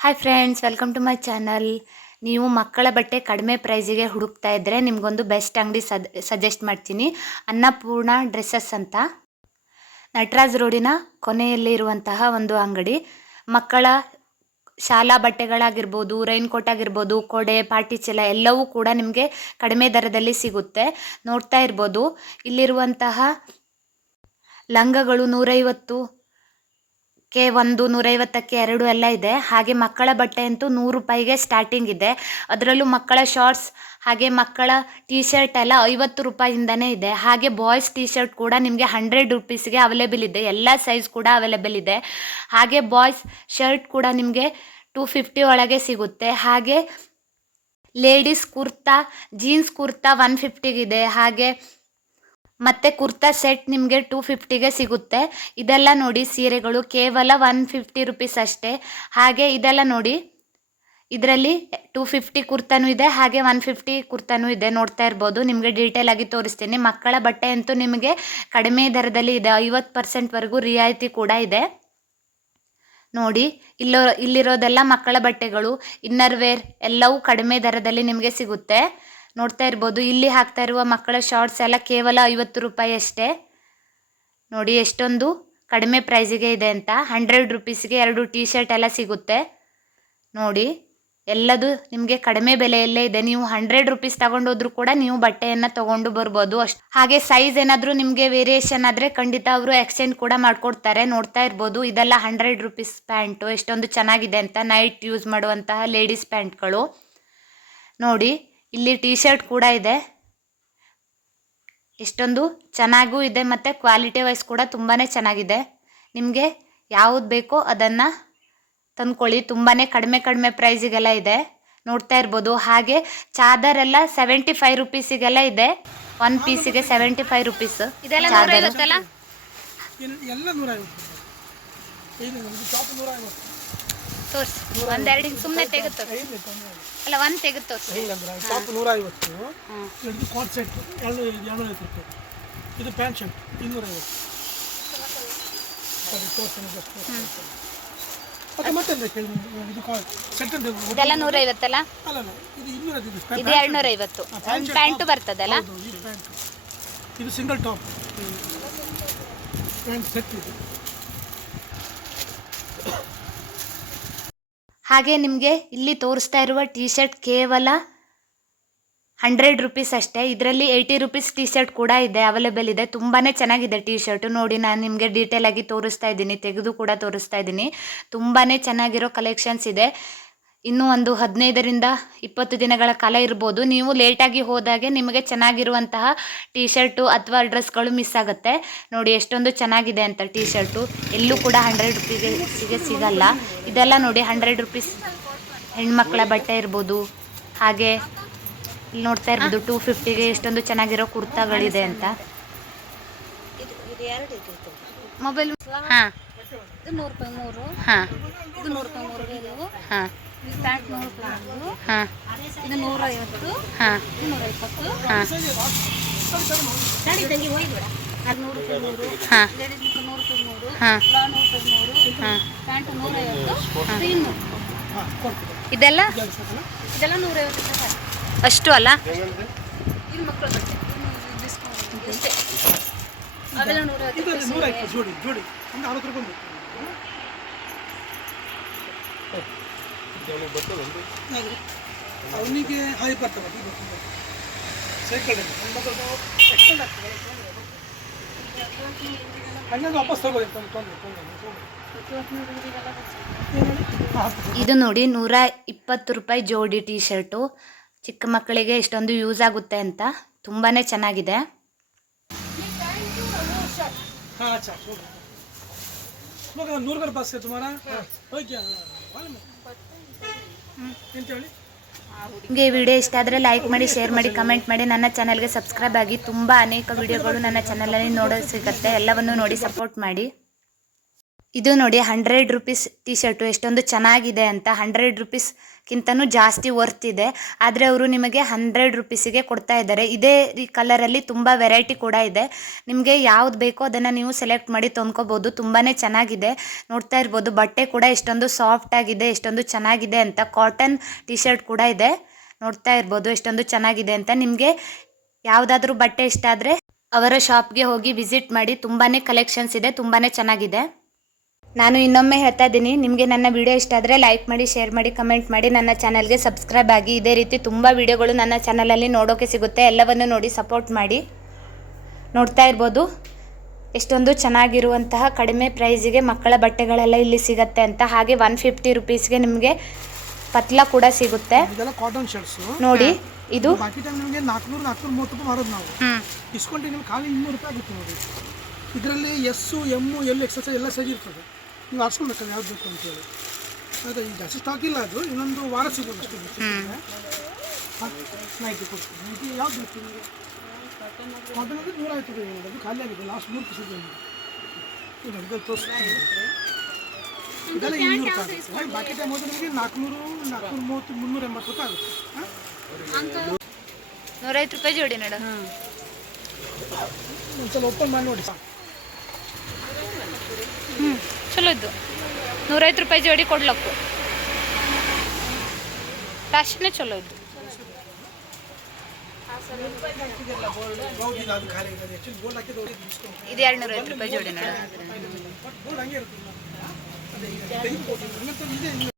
Hi friends, welcome to my channel. ನೀವು ಮಕ್ಕಳ ಬಟ್ಟೆ ಕಡಿಮೆ ಪ್ರೈಸಿಗೆ ಹುಡುಕ್ತಾ ಇದ್ದರೆ ನಿಮಗೊಂದು ಬೆಸ್ಟ್ ಅಂಗಡಿ ಸಜೆಸ್ಟ್ ಮಾಡ್ತೀನಿ. ಅನ್ನಪೂರ್ಣ ಡ್ರೆಸ್ಸಸ್ ಅಂತ ನಟರಾಜ್ ರೋಡಿನ ಕೊನೆಯಲ್ಲಿ ಇರುವಂತಹ ಒಂದು ಅಂಗಡಿ. ಮಕ್ಕಳ ಶಾಲಾ ಬಟ್ಟೆಗಳಾಗಿರ್ಬೋದು, ರೈನ್ ಕೋಟ್ ಆಗಿರ್ಬೋದು, ಕೊಡೆ, ಪಾಟಿ ಚೀಲ ಎಲ್ಲವೂ ಕೂಡ ನಿಮಗೆ ಕಡಿಮೆ ದರದಲ್ಲಿ ಸಿಗುತ್ತೆ. ನೋಡ್ತಾ ಇರ್ಬೋದು, ಇಲ್ಲಿರುವಂತಹ ಲಂಗಗಳು 150 ಕೆ 1, 150ಕ್ಕೆ 2 ಎಲ್ಲ ಇದೆ. ಹಾಗೆ ಮಕ್ಕಳ ಬಟ್ಟೆ ಅಂತೂ 100 ರೂಪಾಯಿಗೆ ಸ್ಟಾರ್ಟಿಂಗ್ ಇದೆ. ಅದರಲ್ಲೂ ಮಕ್ಕಳ ಶಾರ್ಟ್ಸ್ ಹಾಗೆ ಮಕ್ಕಳ ಟೀ ಶರ್ಟ್ ಎಲ್ಲ 50 ರೂಪಾಯಿಂದನೇ ಇದೆ. ಹಾಗೆ ಬಾಯ್ಸ್ ಟೀ ಶರ್ಟ್ ಕೂಡ ನಿಮಗೆ 100 ರುಪೀಸ್ಗೆ ಅವೈಲೇಬಲ್ ಇದೆ. ಎಲ್ಲ ಸೈಜ್ ಕೂಡ ಅವೈಲೇಬಲ್ ಇದೆ. ಹಾಗೆ ಬಾಯ್ಸ್ ಶರ್ಟ್ ಕೂಡ ನಿಮಗೆ 250 ಒಳಗೆ ಸಿಗುತ್ತೆ. ಹಾಗೆ ಲೇಡೀಸ್ ಕುರ್ತಾ, ಜೀನ್ಸ್ ಕುರ್ತಾ 150ಗಿದೆ. ಹಾಗೆ ಮತ್ತು ಕುರ್ತಾ ಸೆಟ್ ನಿಮಗೆ 250ಗೆ ಸಿಗುತ್ತೆ. ಇದೆಲ್ಲ ನೋಡಿ ಸೀರೆಗಳು ಕೇವಲ 150 ರುಪೀಸ್ ಅಷ್ಟೇ. ಹಾಗೆ ಇದೆಲ್ಲ ನೋಡಿ, ಇದರಲ್ಲಿ 250 ಕುರ್ತಾನೂ ಇದೆ, ಹಾಗೆ 150 ಕುರ್ತಾನೂ ಇದೆ. ನೋಡ್ತಾ ಇರ್ಬೋದು, ನಿಮಗೆ ಡೀಟೇಲ್ ಆಗಿ ತೋರಿಸ್ತೀನಿ. ಮಕ್ಕಳ ಬಟ್ಟೆ ಅಂತೂ ನಿಮಗೆ ಕಡಿಮೆ ದರದಲ್ಲಿ ಇದೆ. 50%ವರೆಗೂ ರಿಯಾಯಿತಿ ಕೂಡ ಇದೆ. ನೋಡಿ, ಇಲ್ಲಿರೋದೆಲ್ಲ ಮಕ್ಕಳ ಬಟ್ಟೆಗಳು, ಇನ್ನರ್ ವೇರ್ ಎಲ್ಲವೂ ಕಡಿಮೆ ದರದಲ್ಲಿ ನಿಮಗೆ ಸಿಗುತ್ತೆ. ನೋಡ್ತಾ ಇರ್ಬೋದು, ಇಲ್ಲಿ ಹಾಕ್ತಾ ಇರುವ ಮಕ್ಕಳ ಶಾರ್ಟ್ಸ್ ಎಲ್ಲ ಕೇವಲ 50 ರೂಪಾಯಿ ಅಷ್ಟೇ. ನೋಡಿ ಎಷ್ಟೊಂದು ಕಡಿಮೆ ಪ್ರೈಸಿಗೆ ಇದೆ ಅಂತ. 100 ರುಪೀಸ್ಗೆ 2 ಟೀ ಶರ್ಟ್ ಎಲ್ಲ ಸಿಗುತ್ತೆ. ನೋಡಿ, ಎಲ್ಲದು ನಿಮಗೆ ಕಡಿಮೆ ಬೆಲೆಯಲ್ಲೇ ಇದೆ. ನೀವು 100 ರುಪೀಸ್ ತಗೊಂಡೋದ್ರೂ ಕೂಡ ನೀವು ಬಟ್ಟೆಯನ್ನು ತೊಗೊಂಡು ಬರ್ಬೋದು ಅಷ್ಟು. ಹಾಗೆ ಸೈಜ್ ಏನಾದರೂ ನಿಮಗೆ ವೇರಿಯೇಷನ್ ಆದರೆ ಖಂಡಿತ ಅವರು ಎಕ್ಸ್ಚೇಂಜ್ ಕೂಡ ಮಾಡಿಕೊಡ್ತಾರೆ. ನೋಡ್ತಾ ಇರ್ಬೋದು, ಇದೆಲ್ಲ 100 ರುಪೀಸ್ ಪ್ಯಾಂಟು ಎಷ್ಟೊಂದು ಚೆನ್ನಾಗಿದೆ ಅಂತ. ನೈಟ್ ಯೂಸ್ ಮಾಡುವಂತಹ ಲೇಡೀಸ್ ಪ್ಯಾಂಟ್ಗಳು. ನೋಡಿ, ಇಲ್ಲಿ ಟೀ ಶರ್ಟ್ ಕೂಡ ಇದೆ. ಎಷ್ಟೊಂದು ಚೆನ್ನಾಗೂ ಇದೆ ಮತ್ತು ಕ್ವಾಲಿಟಿ ವೈಸ್ ಕೂಡ ತುಂಬಾ ಚೆನ್ನಾಗಿದೆ. ನಿಮಗೆ ಯಾವುದು ಬೇಕೋ ಅದನ್ನು ತಂದ್ಕೊಳ್ಳಿ. ತುಂಬಾ ಕಡಿಮೆ ಪ್ರೈಸಿಗೆಲ್ಲ ಇದೆ. ನೋಡ್ತಾ ಇರ್ಬೋದು. ಹಾಗೆ ಚಾದರೆಲ್ಲ 75 ರುಪೀಸಿಗೆಲ್ಲ ಇದೆ. 1 ಪೀಸಿಗೆ 75 ರುಪೀಸ್. ಇದೆಲ್ಲ ತೋರಿಸಿ, ಒಂದೆರಡು ಹಿಂಗೆ ಸುಮ್ಮನೆ ತೆಗೆದು ಅಲ್ಲ, ಒಂದು ತೆಗೆದು ತೋರಿಸಿ. ಟಾಪ್ 150, ಇದು ಕೋಟ್ ಸೆಟ್ 250 ರೂಪಾಯಿ. ಇದು ಪ್ಯಾಂಟ್ ಶರ್ಟ್ 250. ಮತ್ತೆ ಇದು ಸೆಟ್ ಅಂತ ಇದೆಲ್ಲ 150 ಅಲ್ಲ? ಅಲ್ಲ, ಇದು 250. ಇದು 250. ಪ್ಯಾಂಟು ಬರ್ತದಲ್ಲ? ಇದು ಸಿಂಗಲ್ ಟಾಪ್ ಪ್ಯಾಂಟ್ ಸೆಟ್ ಇದು. ಹಾಗೆ ನಿಮಗೆ ಇಲ್ಲಿ ತೋರಿಸ್ತಾ ಇರುವ ಟೀ ಶರ್ಟ್ ಕೇವಲ 100 ರುಪೀಸ್ ಅಷ್ಟೇ. ಇದರಲ್ಲಿ 80 ರುಪೀಸ್ ಟೀ ಶರ್ಟ್ ಕೂಡ ಇದೆ, ಅವೈಲೇಬಲ್ ಇದೆ. ತುಂಬಾ ಚೆನ್ನಾಗಿದೆ ಟೀ ಶರ್ಟು. ನೋಡಿ, ನಾನು ನಿಮಗೆ ಡೀಟೇಲ್ ಆಗಿ ತೋರಿಸ್ತಾ ಇದ್ದೀನಿ, ತೆಗೆದು ಕೂಡ ತೋರಿಸ್ತಾ ಇದ್ದೀನಿ. ತುಂಬಾ ಚೆನ್ನಾಗಿರೋ ಕಲೆಕ್ಷನ್ಸ್ ಇದೆ. ಇನ್ನೂ ಒಂದು 15ರಿಂದ 20 ದಿನಗಳ ಕಾಲ ಇರ್ಬೋದು. ನೀವು ಲೇಟಾಗಿ ಹೋದಾಗೆ ನಿಮಗೆ ಚೆನ್ನಾಗಿರುವಂತಹ ಟೀ ಶರ್ಟು ಅಥವಾ ಡ್ರೆಸ್ಗಳು ಮಿಸ್ ಆಗುತ್ತೆ. ನೋಡಿ ಎಷ್ಟೊಂದು ಚೆನ್ನಾಗಿದೆ ಅಂತ ಟೀ ಶರ್ಟು. ಎಲ್ಲೂ ಕೂಡ 100 ರುಪೀಸಿಗೆ ಸಿಗಲ್ಲ. ಇದೆಲ್ಲ ನೋಡಿ 100 ರುಪೀಸ್ ಹೆಣ್ಮಕ್ಳ ಬಟ್ಟೆ ಇರ್ಬೋದು. ಹಾಗೆ ಇಲ್ಲಿ ನೋಡ್ತಾ ಇರ್ಬೋದು 250ಗೆ ಎಷ್ಟೊಂದು ಚೆನ್ನಾಗಿರೋ ಕುರ್ತಾಗಳಿದೆ ಅಂತ. ಮೊಬೈಲ್ ಹಾಂ, ಇದು 100 ರೂಪಾಯಿ 3. ಹಾಂ, ಇದು 100 ರೂಪಾಯಿ 3 ಹಾಂ, ಇದು ಪ್ಯಾಂಟ್ 100 ರೂಪಾಯಿ 1. ಹಾಂ, ಇದು 150. ಹಾಂ, ಇದು 120. ಹಾಂ, ಗಾಡಿ ತಂಗಿ ಹೋಯ್ಬೇಡ. ಅದು 100 ರೂಪಾಯಿ 3. ಹಾಂ, ಲೇಡೀಸ್ 100 ರೂಪಾಯಿ 3. ಹಾಂ, 100 ರೂಪಾಯಿ 3. ಹಾಂ. ಪ್ಯಾಂಟ್ 150. ಇದು 200. ಇದೆಲ್ಲ ಇದೆಲ್ಲ 150 ರೂಪಾಯಿ. ಅಷ್ಟು ಅಲ್ಲ? ಇದು ಮಕ್ಕಳ ಬಟ್ಟೆ ಡಿಸ್ಕೌಂಟ್ ಅಷ್ಟೇ. ಅವೆಲ್ಲ 150 ರೂಪಾಯಿ. ಜೋಡಿ ಜೋಡಿ ಒಂದು 60 ರೂಪಾಯಿ. ಅವನಿಗೆ ಹಾಯ್ ಬರ್ತದೆ ಸೈಕಲ್ ಹಂಗಾಗಿ ವಾಪಸ್ ತಗೋದು. ಇದು ನೋಡಿ 120 ರೂಪಾಯಿ ಜೋಡಿ ಟೀ ಶರ್ಟು. ಚಿಕ್ಕ ಮಕ್ಕಳಿಗೆ ಇಷ್ಟೊಂದು ಯೂಸ್ ಆಗುತ್ತೆ ಅಂತ. ತುಂಬಾ ಚೆನ್ನಾಗಿದೆ. हाँ अच्छा मगर 100 का पास है तुम्हारा हो क्या ನಿಮಗೆ ಈ ವಿಡಿಯೋ ಇಷ್ಟ ಆದರೆ ಲೈಕ್ ಮಾಡಿ, ಶೇರ್ ಮಾಡಿ, ಕಮೆಂಟ್ ಮಾಡಿ. ನನ್ನ ಚಾನಲ್ಗೆ ಸಬ್ಸ್ಕ್ರೈಬ್ ಆಗಿ. ತುಂಬ ಅನೇಕ ವಿಡಿಯೋಗಳು ನನ್ನ ಚಾನಲಲ್ಲಿ ನೋಡೋದು ಸಿಗುತ್ತೆ. ಎಲ್ಲವನ್ನು ನೋಡಿ ಸಪೋರ್ಟ್ ಮಾಡಿ. ಇದು ನೋಡಿ 100 ರುಪೀಸ್ ಟಿ ಶರ್ಟು ಎಷ್ಟೊಂದು ಚೆನ್ನಾಗಿದೆ ಅಂತ. 100 ರುಪೀಸ್ಗಿಂತನೂ ಜಾಸ್ತಿ ವರ್ತ್ ಇದೆ. ಆದರೆ ಅವರು ನಿಮಗೆ 100 ರುಪೀಸಿಗೆ ಕೊಡ್ತಾ ಇದ್ದಾರೆ. ಇದೇ ಕಲರಲ್ಲಿ ತುಂಬ ವೆರೈಟಿ ಕೂಡ ಇದೆ. ನಿಮಗೆ ಯಾವ್ದು ಬೇಕೋ ಅದನ್ನು ನೀವು ಸೆಲೆಕ್ಟ್ ಮಾಡಿ ತೊಂದ್ಕೋಬೋದು. ತುಂಬಾ ಚೆನ್ನಾಗಿದೆ. ನೋಡ್ತಾ ಇರ್ಬೋದು ಬಟ್ಟೆ ಕೂಡ ಎಷ್ಟೊಂದು ಸಾಫ್ಟ್ ಆಗಿದೆ, ಎಷ್ಟೊಂದು ಚೆನ್ನಾಗಿದೆ ಅಂತ. ಕಾಟನ್ ಟಿ ಶರ್ಟ್ ಕೂಡ ಇದೆ. ನೋಡ್ತಾ ಇರ್ಬೋದು ಎಷ್ಟೊಂದು ಚೆನ್ನಾಗಿದೆ ಅಂತ. ನಿಮಗೆ ಯಾವುದಾದ್ರೂ ಬಟ್ಟೆ ಇಷ್ಟ ಆದರೆ ಅವರ ಶಾಪ್ಗೆ ಹೋಗಿ ವಿಸಿಟ್ ಮಾಡಿ. ತುಂಬಾ ಕಲೆಕ್ಷನ್ಸ್ ಇದೆ, ತುಂಬಾ ಚೆನ್ನಾಗಿದೆ. ನಾನು ಇನ್ನೊಮ್ಮೆ ಹೇಳ್ತಾ ಇದ್ದೀನಿ, ನಿಮಗೆ ನನ್ನ ವಿಡಿಯೋ ಇಷ್ಟ ಆದರೆ ಲೈಕ್ ಮಾಡಿ, ಶೇರ್ ಮಾಡಿ, ಕಮೆಂಟ್ ಮಾಡಿ, ನನ್ನ ಚಾನಲ್ಗೆ ಸಬ್ಸ್ಕ್ರೈಬ್ ಆಗಿ. ಇದೇ ರೀತಿ ತುಂಬ ವಿಡಿಯೋಗಳು ನನ್ನ ಚಾನಲಲ್ಲಿ ನೋಡೋಕ್ಕೆ ಸಿಗುತ್ತೆ. ಎಲ್ಲವನ್ನು ನೋಡಿ ಸಪೋರ್ಟ್ ಮಾಡಿ. ನೋಡ್ತಾ ಇರ್ಬೋದು ಎಷ್ಟೊಂದು ಚೆನ್ನಾಗಿರುವಂತಹ ಕಡಿಮೆ ಪ್ರೈಸಿಗೆ ಮಕ್ಕಳ ಬಟ್ಟೆಗಳೆಲ್ಲ ಇಲ್ಲಿ ಸಿಗುತ್ತೆ ಅಂತ. ಹಾಗೆ 150 ರುಪೀಸ್ಗೆ ನಿಮಗೆ ಪತ್ಲ ಕೂಡ ಸಿಗುತ್ತೆ. ಇದೆಲ್ಲ ಕಾಟನ್ ಶರ್ಟ್ಸು ನೋಡಿ ಇದು ಬಾಕಿ ಟೈಮ್ ನಿಮಗೆ 400-430 ರೂಪಾಯಿ ಮಾರೋದು ನಾವು. ಡಿಸ್ಕೌಂಟ್ ನಿಮ್ಗೆ ಖಾಲಿ 200 ರೂಪಾಯಿ ಆಗುತ್ತೆ ನೋಡಿ. ಇದರಲ್ಲಿ ಎಸ್ಸು ಎಮ್ಮು ಎಲ್ ಎಕ್ಸಸ್ ಎಲ್ಲ ಸೈಜ್ ಇರ್ತದೆ. ನೀವು ಆರಿಸ್ಕೊಳ್ಬೇಕಲ್ಲ ಯಾವ್ದು ಬೇಕು ಅಂತೇಳಿ. ಅದೇ ಈಗ ಜಾಸ್ತಿ ಸ್ಟಾಕ್ ಇಲ್ಲ, ಅದು ಇನ್ನೊಂದು ವಾರ ಸಿಗೋದು ಅಷ್ಟೇ. ನೈಟಿ ಕೊಡ್ತೀನಿ. ನೈಟಿ ಯಾವ್ದು ಬೇಕು ನಿಮಗೆ? ಕಾಟನ್ ಅಂದರೆ 150 ರೂಪಾಯಿ. ಅದು ಖಾಲಿ ಆಗಿದೆ, ಲಾಸ್ಟ್ 3 ಪೀಸ್ ಇದೆ. ಈಗ ಇದರಲ್ಲಿ ತೋರಿಸ್ತೀನಿ. ಇದೆಲ್ಲ 200 ರೂಪಾಯಿ ಆಗುತ್ತೆ. ಬಾಕಿ ಟೈಮ್ ಹೋದ್ರೆ ನಿಮಗೆ 400, 430, 380 ರೂಪಾಯಿ ಆಗುತ್ತೆ. 150 ರೂಪಾಯಿ ಜೋಡಿ ನೋಡು. ಒಂದ್ಸಲ ಓಪನ್ ಮಾಡಿ ನೋಡಿ. ಚಲೋ ಇದ್ದು 150 ರೂಪಾಯಿ ಜೋಡಿ ಕೊಡ್ಲಕ್ಕು. ಫ್ಯಾಷನ್ನೇ ಚಲೋ ಇದ್ದು. ಅದು ಖಾಲಿ ಇದೆ. ಆ್ಯಕ್ಚುಲಿ ಗೋಲ್ಡ್ ಹಾಕಿದ್ದು ಇದು 250 ರೂಪಾಯಿ ಜೋಡಿ ನೋಡು. ಗೋಲ್ಡ್ ಹಂಗೆ ಇರುತ್ತೆ.